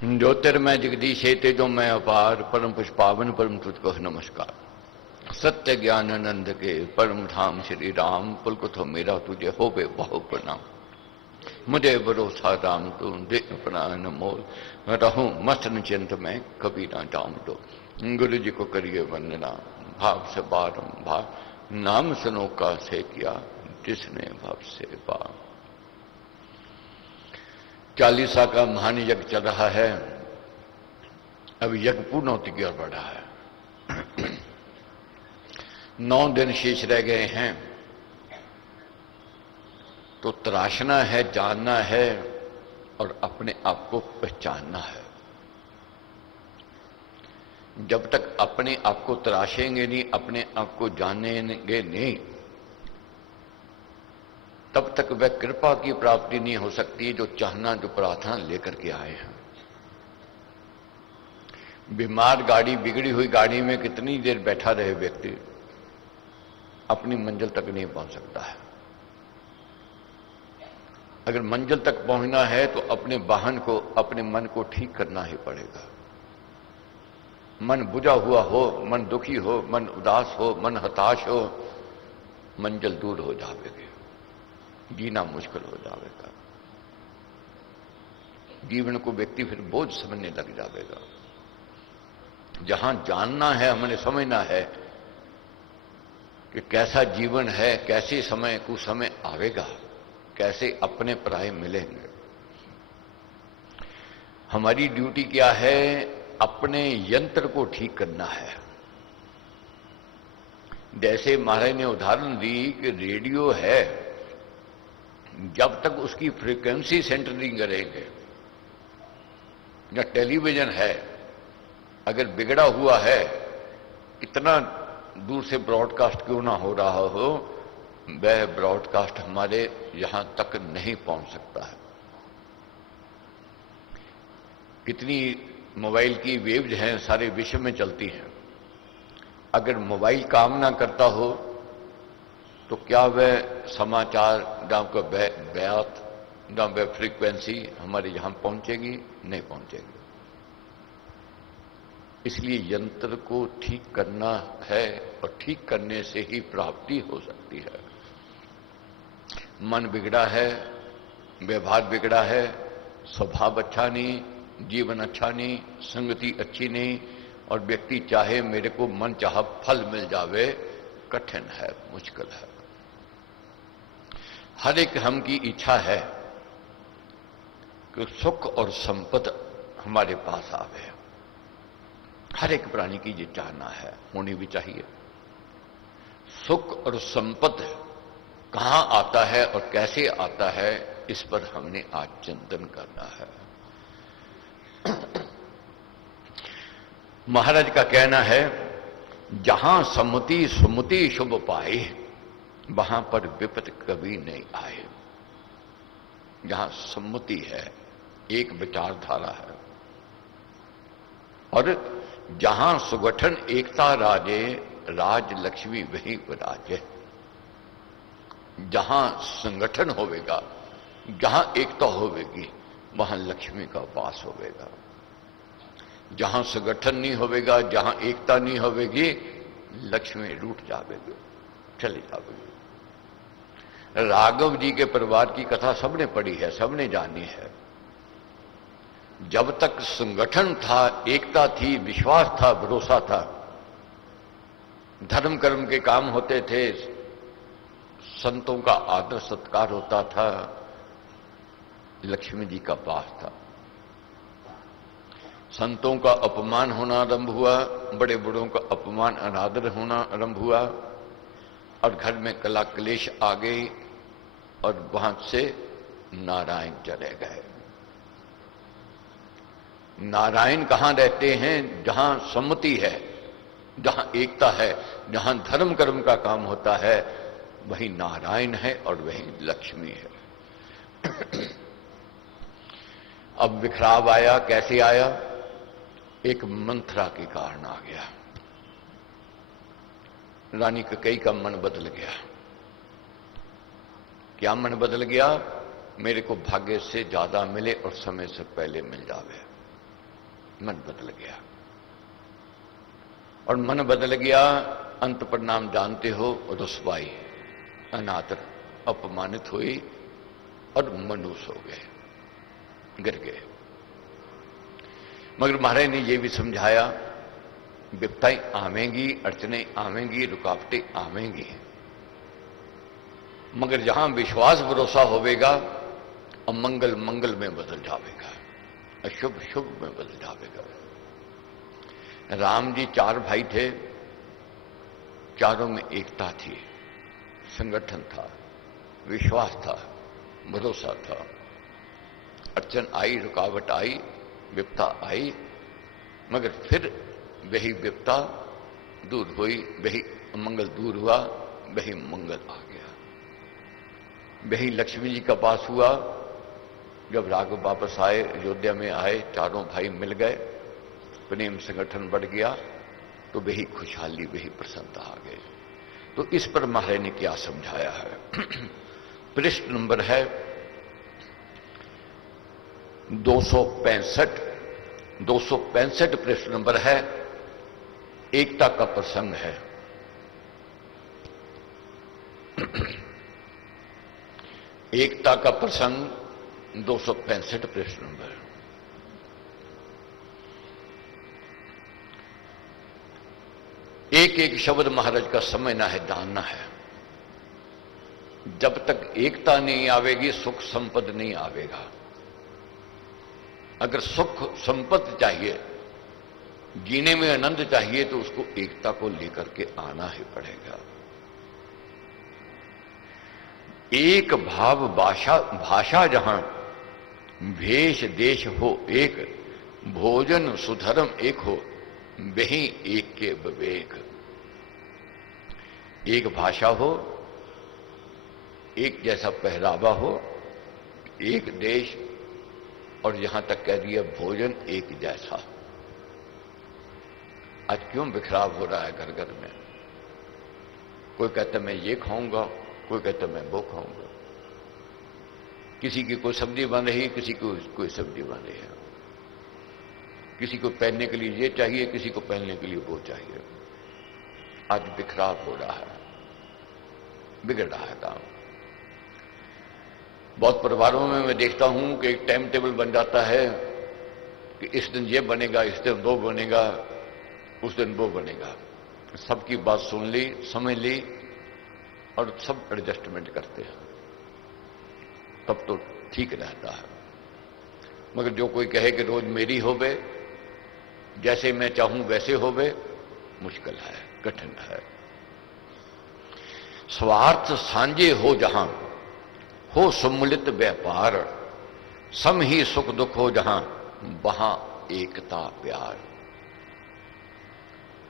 ज्योतिर्मय जगदीश हे तेजो मैं अपार, परम पुष्पावन परम तुझको नमस्कार। सत्य ज्ञान आनंद के परम धाम श्री राम, पुलकुथो मेरा तुझे हो बे बहु प्रणाम। मुझे भरोसा राम तू दे प्राण मोल, रहूं मस्त निश्चिंत में कभी ना जाऊं तो। गुरु जी को करिए वंदना, भाव से बारंबार नाम सुनो का से किया, जिसने भाव से पार। चालीसा का महान यज्ञ चल रहा है, अब यज्ञ पूर्ण होती की ओर बढ़ रहा है। 9 दिन शेष रह गए हैं, तो तराशना है, जानना है और अपने आप को पहचानना है। जब तक अपने आप को तराशेंगे नहीं, अपने आप को जानेंगे नहीं, तब तक वह कृपा की प्राप्ति नहीं हो सकती जो चाहना, जो प्रार्थना लेकर के आए हैं। बीमार गाड़ी, बिगड़ी हुई गाड़ी में कितनी देर बैठा रहे व्यक्ति, अपनी मंजिल तक नहीं पहुंच सकता है। अगर मंजिल तक पहुंचना है तो अपने वाहन को, अपने मन को ठीक करना ही पड़ेगा। मन बुझा हुआ हो, मन दुखी हो, मन उदास हो, मन हताश हो, मंजिल दूर हो जाएगी, जीना मुश्किल हो जाएगा। जीवन को व्यक्ति फिर बोझ समझने लग जाएगा। जहां जानना है, हमने समझना है कि कैसा जीवन है, कैसे समय कुछ समय आवेगा, कैसे अपने पराये मिलेंगे। हमारी ड्यूटी क्या है? अपने यंत्र को ठीक करना है। जैसे महाराज ने उदाहरण दी कि रेडियो है, जब तक उसकी फ्रीक्वेंसी सेंटर नहीं करेंगे, या टेलीविजन है, अगर बिगड़ा हुआ है, इतना दूर से ब्रॉडकास्ट क्यों ना हो रहा हो, वह ब्रॉडकास्ट हमारे यहां तक नहीं पहुंच सकता है। कितनी मोबाइल की वेव्स हैं, सारे विश्व में चलती हैं। अगर मोबाइल काम ना करता हो तो क्या वह समाचार, गांव का बयात, गांव वह फ्रीक्वेंसी हमारे यहां पहुंचेगी? नहीं पहुंचेगी। इसलिए यंत्र को ठीक करना है, और ठीक करने से ही प्राप्ति हो सकती है। मन बिगड़ा है, व्यवहार बिगड़ा है, स्वभाव अच्छा नहीं, जीवन अच्छा नहीं, संगति अच्छी नहीं, और व्यक्ति चाहे मेरे को मन चाह फल मिल जावे, कठिन है, मुश्किल है। हर एक हम की इच्छा है कि सुख और संपत्ति हमारे पास आवे। हर एक प्राणी की ये चाहना है, होनी भी चाहिए। सुख और संपत्ति कहां आता है और कैसे आता है, इस पर हमने आज चिंतन करना है। महाराज का कहना है, जहां सम्मति सुमति शुभ पाए, वहां पर विपत्ति कभी नहीं आए। जहां सम्मति है, एक विचारधारा है, और जहां सुगठन एकता राजे, राज लक्ष्मी वही विराजे। जहां संगठन होवेगा, जहां एकता होवेगी, वहां लक्ष्मी का वास होवेगा। जहां संगठन नहीं होवेगा, जहां एकता नहीं होवेगी, लक्ष्मी रूठ जावेगी, चली जावेगी। राघव जी के परिवार की कथा सबने पढ़ी है, सबने जानी है। जब तक संगठन था, एकता थी, विश्वास था, भरोसा था, धर्म कर्म के काम होते थे, संतों का आदर सत्कार होता था, लक्ष्मी जी का वास था। संतों का अपमान होना आरंभ हुआ, बड़े बड़ों का अपमान अनादर होना आरंभ हुआ, और घर में कला क्लेश आ गई, और वहां से नारायण चले गए। नारायण कहां रहते हैं? जहां सम्मति है, जहां एकता है, जहां धर्म कर्म का काम होता है, वही नारायण है और वही लक्ष्मी है। अब बिखराव आया, कैसे आया? एक मंत्रा के कारण आ गया। रानी कैकेयी का मन बदल गया। क्या मन बदल गया? मेरे को भाग्य से ज्यादा मिले और समय से पहले मिल जावे। मन बदल गया। और मन बदल गया, अंत परिणाम जानते हो, रुसवाई, अनादर, अपमानित हुई और मनुष्य हो गए, गिर गए। मगर महाराज ने यह भी समझाया, विपताएं आवेंगी, अड़चने आवेंगी, रुकावटें आवेंगी, मगर जहां विश्वास भरोसा होवेगा, अमंगल मंगल में बदल जाएगा, अशुभ शुभ में बदल जाएगा। राम जी 4 भाई थे, चारों में एकता थी, संगठन था, विश्वास था, भरोसा था। अड़चन आई, रुकावट आई, विपता आई, मगर फिर वही विपता दूर हुई, वही मंगल दूर हुआ, वही मंगल आ गया। वही लक्ष्मी जी का पास हुआ, जब राघव वापस आए, अयोध्या में आए, चारों भाई मिल गए, प्रेम संगठन बढ़ गया, तो वही खुशहाली, वही प्रसन्नता आ गई। तो इस पर महाराज ने क्या समझाया है? पृष्ठ नंबर है 265, 265 पृष्ठ नंबर है, एकता का प्रसंग है। एकता का प्रसंग 265 पृष्ठ नंबर। एक एक शब्द महाराज का समझना है, जानना है। जब तक एकता नहीं आवेगी, सुख संपद नहीं आवेगा। अगर सुख संपत्ति चाहिए, जीने में आनंद चाहिए, तो उसको एकता को लेकर के आना ही पड़ेगा। एक भाव भाषा जहां, भेष देश हो एक, भोजन सुधर्म एक हो, वही एक के विवेक। एक भाषा हो, एक जैसा पहरावा हो, एक देश, और यहां तक कह दिया भोजन एक जैसा। आज क्यों बिखराव हो रहा है घर घर में? कोई कहता मैं ये खाऊंगा, कोई कहता मैं वो खाऊंगा। किसी की कोई सब्जी बन रही है, किसी को कोई सब्जी बन रही है। किसी को पहनने के लिए ये चाहिए, किसी को पहनने के लिए वो चाहिए। आज बिखराव हो रहा है, बिगड़ रहा है काम। बहुत परिवारों में मैं देखता हूं कि एक टाइम टेबल बन जाता है कि इस दिन ये बनेगा, इस दिन वो बनेगा, उस दिन वो बनेगा। सबकी बात सुन ली, समझ ली, और सब एडजस्टमेंट करते हैं, तब तो ठीक रहता है। मगर जो कोई कहे कि रोज मेरी होवे, जैसे मैं चाहूं वैसे होवे, मुश्किल है, कठिन है। स्वार्थ सांझे हो जहां, हो सम्मिलित व्यापार, सम ही सुख दुख हो जहां, वहां एकता प्यार।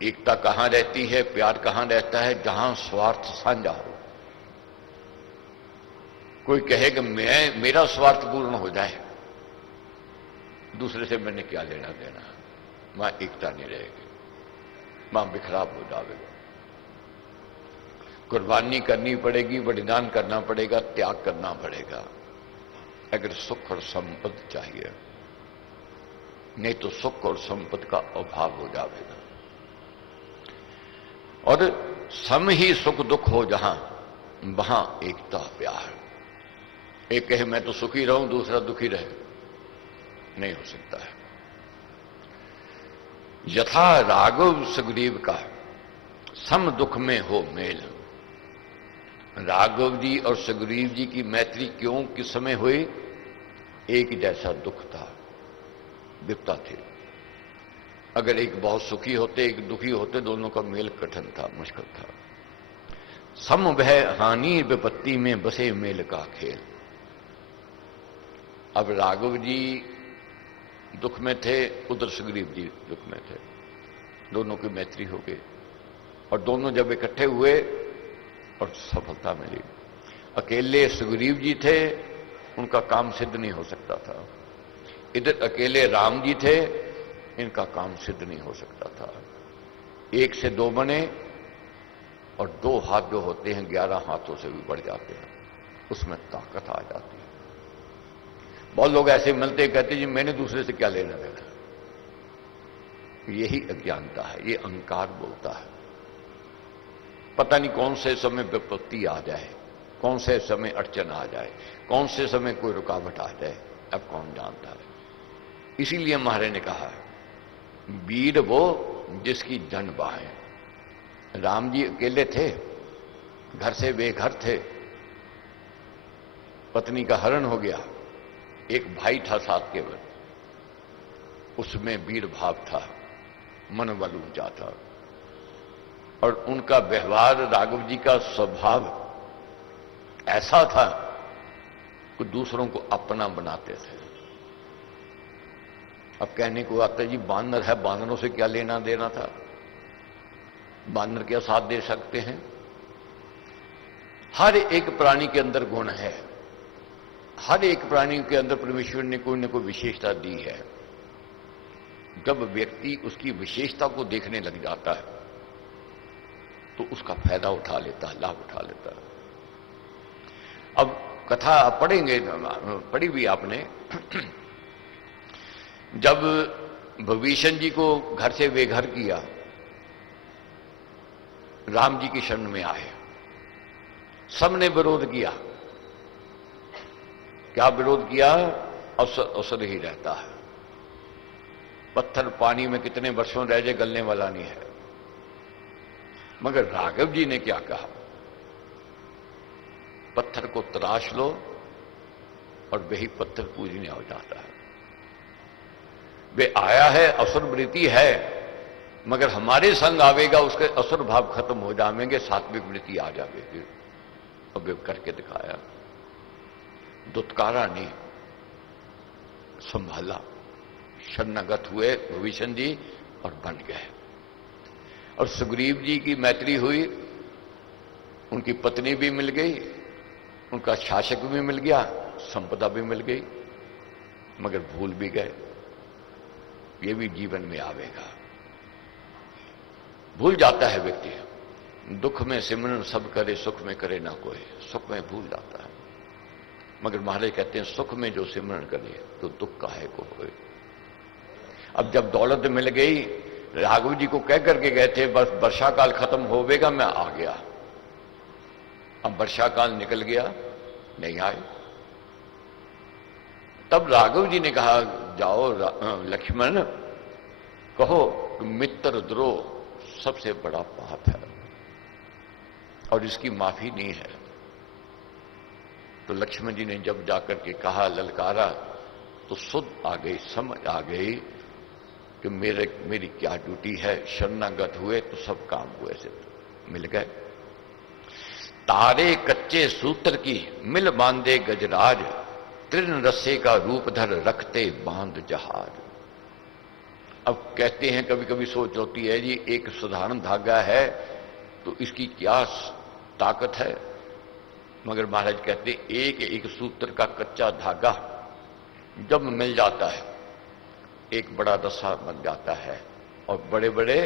एकता कहां रहती है, प्यार कहां रहता है? जहां स्वार्थ साझा हो। कोई कहे कि मेरा स्वार्थ पूर्ण हो जाए, दूसरे से मैंने क्या लेना देना, वहां एकता नहीं रहेगी, वहां बिखराव हो जाएगा। कुर्बानी करनी पड़ेगी, बलिदान करना पड़ेगा, त्याग करना पड़ेगा, अगर सुख और संपत्ति चाहिए। नहीं तो सुख और संपत्ति का अभाव हो जाएगा। और सम ही सुख दुख हो जहां, वहां एकता प्यार। एक कहे मैं तो सुखी रहूं, दूसरा दुखी रहे, नहीं हो सकता है। यथा राघव सुग्रीव का, सम दुख में हो मेल। राघव जी और सुग्रीव जी की मैत्री क्यों, किस समय हुई? एक जैसा दुख था, विपता थी। अगर एक बहुत सुखी होते, एक दुखी होते, दोनों का मेल कठिन था, मुश्किल था। सम भय हानि विपत्ति में बसे मेल का खेल। अब राघव जी दुख में थे, उधर सुग्रीव जी दुख में थे, दोनों की मैत्री हो गई, और दोनों जब इकट्ठे हुए और सफलता मिली। अकेले सुग्रीव जी थे, उनका काम सिद्ध नहीं हो सकता था। इधर अकेले राम जी थे, इनका काम सिद्ध नहीं हो सकता था। एक से दो बने, और दो हाथ जो होते हैं 11 हाथों से भी बढ़ जाते हैं, उसमें ताकत आ जाती है। बहुत लोग ऐसे मिलते कहते जी मैंने दूसरे से क्या लेना देना, यही अज्ञानता है, ये अहंकार बोलता है। पता नहीं कौन से समय विपत्ति आ जाए, कौन से समय अड़चन आ जाए, कौन से समय कोई रुकावट आ जाए, अब कौन जानता है। इसीलिए महाराज ने कहा वीर वो जिसकी जन बाहें। राम जी अकेले थे, घर से बेघर थे, पत्नी का हरण हो गया, एक भाई था साथ केवल, उसमें वीर भाव था, मनोबल ऊंचा था, और उनका व्यवहार, राघव जी का स्वभाव ऐसा था कि दूसरों को अपना बनाते थे। अब कहने को आता जी बानर है, बानरों से क्या लेना देना था, बानर क्या साथ दे सकते हैं। हर एक प्राणी के अंदर गुण है, हर एक प्राणी के अंदर परमेश्वर ने कोई न कोई विशेषता दी है। जब व्यक्ति उसकी विशेषता को देखने लग जाता है तो उसका फायदा उठा लेता है, लाभ उठा लेता है। अब कथा पढ़ेंगे, पढ़ी भी आपने। जब विभीषण जी को घर से बेघर किया, राम जी की शरण में आए, सबने विरोध किया। क्या विरोध किया? अवसर ही रहता है, पत्थर पानी में कितने वर्षों रह जाए गलने वाला नहीं है। मगर राघव जी ने क्या कहा? पत्थर को तराश लो और वही पत्थर पूजने हो जाता है। वे आया है, असुर वृत्ति है, मगर हमारे संग आवेगा, उसके असुर भाव खत्म हो जाएंगे, सात्विक वृत्ति आ जाएगी। अब वे करके दिखाया, दुत्कारा ने संभाला, शरणागत हुए विभीषण जी और बन गए। और सुग्रीव जी की मैत्री हुई, उनकी पत्नी भी मिल गई, उनका शासक भी मिल गया, संपदा भी मिल गई, मगर भूल भी गए। ये भी जीवन में आवेगा, भूल जाता है व्यक्ति। दुख में सिमरन सब करे, सुख में करे ना कोई, सुख में भूल जाता है। मगर महाराज कहते हैं सुख में जो सिमरन करे तो दुख काहे को होए। अब जब दौलत मिल गई, राघव जी को कह करके गए थे बस वर्षा काल खत्म होवेगा, मैं आ गया। अब वर्षा काल निकल गया, नहीं आए। तब राघव जी ने कहा जाओ लक्ष्मण, कहो कि मित्र द्रोह सबसे बड़ा पाप है और इसकी माफी नहीं है। तो लक्ष्मण जी ने जब जाकर के कहा, ललकारा, तो सुध आ गई, समझ आ गई कि मेरी क्या ड्यूटी है। शरणागत हुए तो सब काम हुए से मिल गए। तारे कच्चे सूत्र की मिल बांधे गजराज, तृण रस्से का रूप धर रखते बांध जहाज। अब कहते हैं, कभी कभी सोच होती है जी एक साधारण धागा है तो इसकी क्या ताकत है, मगर महाराज कहते एक एक सूत्र का कच्चा धागा जब मिल जाता है एक बड़ा रस्सा बन जाता है और बड़े बड़े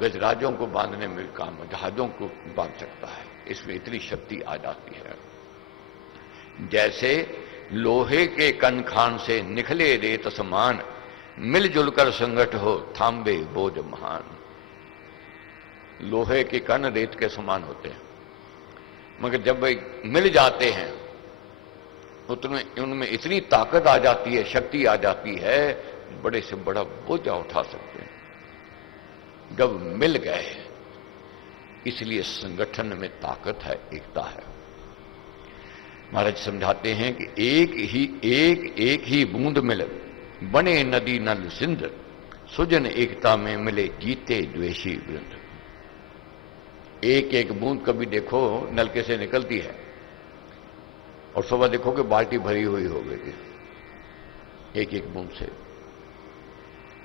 गजराजों को बांधने में काम, जहाजों को बांध सकता है। इसमें इतनी शक्ति आ जाती है। जैसे लोहे के कन खान से निकले रेत समान, मिलजुल कर संगठ हो थांबे बोझ महान। लोहे के कण रेत के समान होते हैं, मगर जब वे मिल जाते हैं उनमें इतनी ताकत आ जाती है, शक्ति आ जाती है, बड़े से बड़ा बोझा उठा सकते हैं जब मिल गए। इसलिए संगठन में ताकत है, एकता है। महाराज समझाते हैं कि एक ही बूंद मिल बने नदी नल सिंध, सुजन एकता में मिले जीते द्वेषी वृंद। एक एक बूंद कभी देखो नलके से निकलती है और सुबह देखो कि बाल्टी भरी हुई हो गई एक एक बूंद से,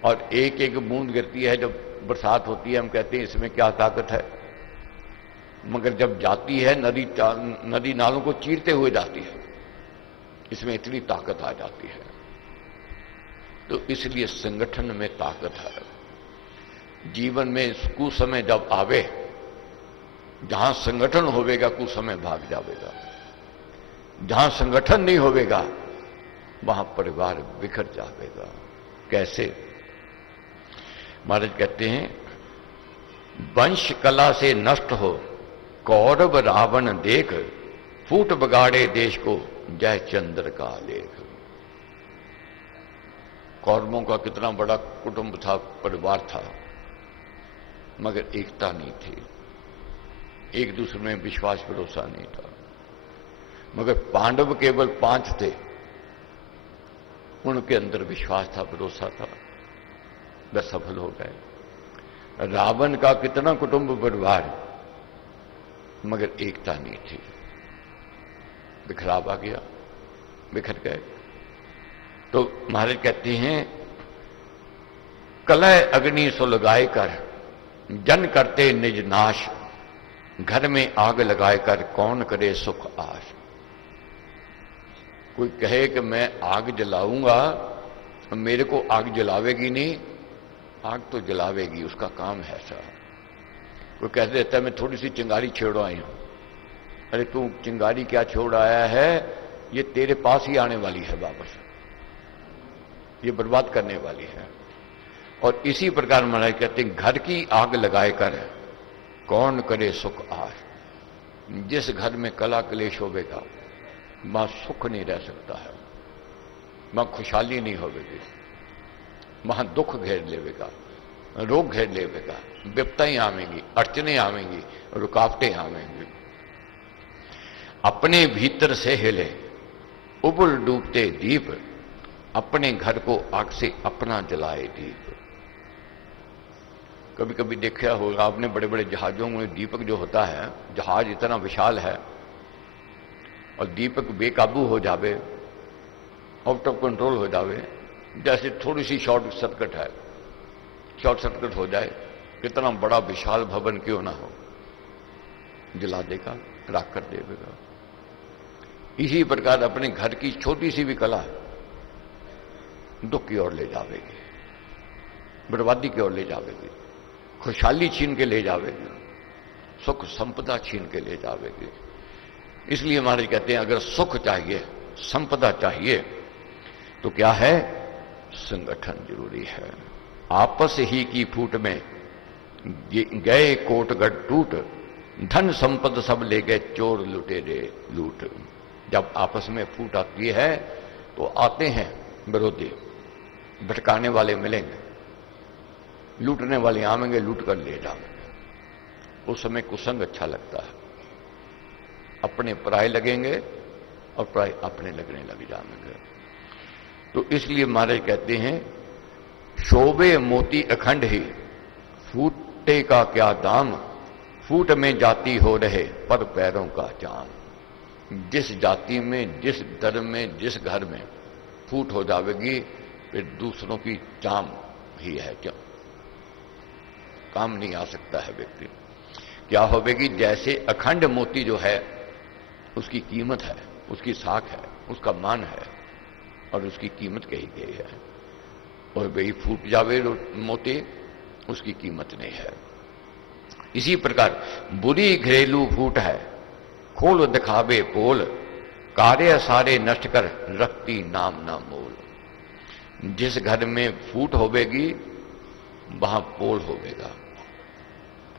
और एक एक बूंद गिरती है। जब बरसात होती है हम कहते हैं इसमें क्या ताकत है, मगर जब जाती है नदी नालों को चीरते हुए जाती है, इसमें इतनी ताकत आ जाती है। तो इसलिए संगठन में ताकत है। जीवन में कुसमय जब आवे, जहां संगठन होवेगा कुसमय भाग जावेगा, जहां संगठन नहीं होवेगा वहां परिवार बिखर जावेगा। कैसे? महाराज कहते हैं, वंश कला से नष्ट हो कौरव रावण देख, फूट बगाड़े देश को जय चंद्र का लेख। कौरवों का कितना बड़ा कुटुंब था, परिवार था, मगर एकता नहीं थी, एक दूसरे में विश्वास भरोसा नहीं था। मगर पांडव केवल 5 थे, उनके अंदर विश्वास था, भरोसा था, वे सफल हो गए। रावण का कितना कुटुंब परिवार, मगर एकता नहीं थी, बिखराव आ गया, बिखर गए। तो महाराज कहते हैं, कलह अग्नि सुलगाए कर जन करते निज नाश, घर में आग लगाए कर कौन करे सुख आश। कोई कहे कि मैं आग जलाऊंगा, मेरे को आग जलावेगी नहीं, आग तो जलावेगी, उसका काम है ऐसा। कोई कह देता है मैं थोड़ी सी चिंगारी छेड़ आई हूं, अरे तू चिंगारी क्या छोड़ आया है, ये तेरे पास ही आने वाली है वापस, ये बर्बाद करने वाली है। और इसी प्रकार महाराज कहते हैं, घर की आग लगाए कर कौन करे सुख आश। जिस घर में कला क्लेश होवेगा, वहां सुख नहीं रह सकता है, वहां खुशहाली नहीं होवेगी, वहां दुख घेर लेवेगा, रोग घेर लेवेगा, विपत्ताएं आवेंगी, अड़चने आवेंगी, रुकावटें आवेंगी। अपने भीतर से हिले उबल डूबते दीप, अपने घर को आग से अपना जलाए दीप। कभी कभी देखा होगा आपने, बड़े बड़े जहाजों में दीपक जो होता है, जहाज इतना विशाल है और दीपक बेकाबू हो जावे, आउट ऑफ कंट्रोल हो जावे, जैसे थोड़ी सी शॉर्ट सर्किट है, शॉर्ट सर्किट हो जाए, कितना बड़ा विशाल भवन क्यों ना हो, जला देगा, राख कर देगा। इसी प्रकार अपने घर की छोटी सी भी कला दुख की ओर ले जावेगी, बर्बादी की ओर ले जावेगी, खुशहाली छीन के ले जावेगी, सुख संपदा छीन के ले जावेगी। इसलिए महाराज कहते हैं, अगर सुख चाहिए, संपदा चाहिए, तो क्या है, संगठन जरूरी है। आपस ही की फूट में गए कोटगढ़ टूट, धन संपद सब ले गए चोर लुटेरे लूट। जब आपस में फूट आती है तो आते हैं विरोधी, भटकाने वाले मिलेंगे, लूटने वाले आवेंगे, लूट कर ले जाएंगे। उस समय कुसंग अच्छा लगता है, अपने पराए लगेंगे और पराए अपने लगने लग जाएंगे। तो इसलिए महाराज कहते हैं, शोभे मोती अखंड ही, फूटे का क्या दाम, फूट में जाति हो रहे पर पैरों का जाम। जिस जाति में, जिस धर्म में, जिस घर में फूट हो जाएगी, फिर दूसरों की जाम ही है, क्या काम नहीं आ सकता है व्यक्ति। क्या होगी, जैसे अखंड मोती जो है उसकी कीमत है, उसकी साख है, उसका मान है और उसकी कीमत कही गई है, और वही फूट जावे मोती, उसकी कीमत नहीं है। इसी प्रकार बुरी घरेलू फूट है, खोल दिखावे पोल, कार्य सारे नष्ट कर रखती नाम ना मोल। जिस घर में फूट होवेगी वहां पोल होवेगा,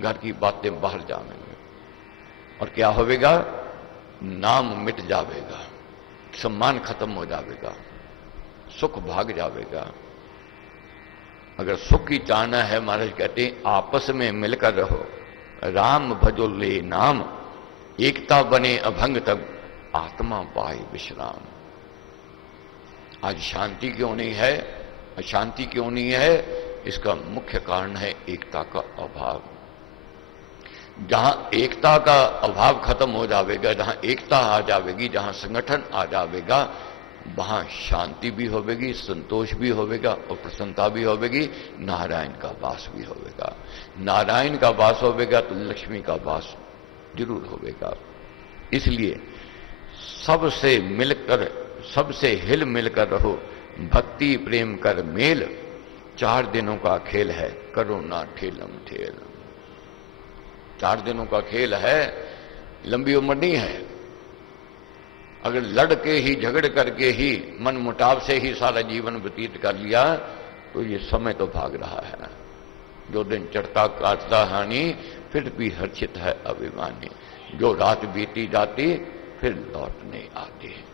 घर की बातें बाहर जावेंगे, और क्या होवेगा, नाम मिट जावेगा, सम्मान खत्म हो जावेगा, सुख भाग जावेगा। अगर सुख की चाहना है, महाराज कहते हैं, आपस में मिलकर रहो, राम भजो ले नाम, एकता बने अभंग तब आत्मा पाए विश्राम। आज शांति क्यों नहीं है, अशांति क्यों नहीं है, इसका मुख्य कारण है एकता का अभाव। जहां एकता का अभाव खत्म हो जाएगा, जहां एकता आ जाएगी, जहां संगठन आ जाएगा, वहां शांति भी होगी, संतोष भी होगा और प्रसन्नता भी होगी, नारायण का वास भी होगा। नारायण का वास होगा तो लक्ष्मी का वास जरूर होगा। इसलिए सबसे मिलकर, सबसे हिल मिलकर रहो, भक्ति प्रेम कर मेल, 4 दिनों का खेल है, करो ना ठेलम ठेल। 4 दिनों का खेल है, लंबी उम्र नहीं है। अगर लड़के ही, झगड़ करके ही, मन मुटाव से ही सारा जीवन व्यतीत कर लिया तो ये समय तो भाग रहा है, जो दिन चढ़ता काटता हानि, फिर भी हर्षित है अभिमानी। जो रात बीती जाती फिर लौट नहीं आती।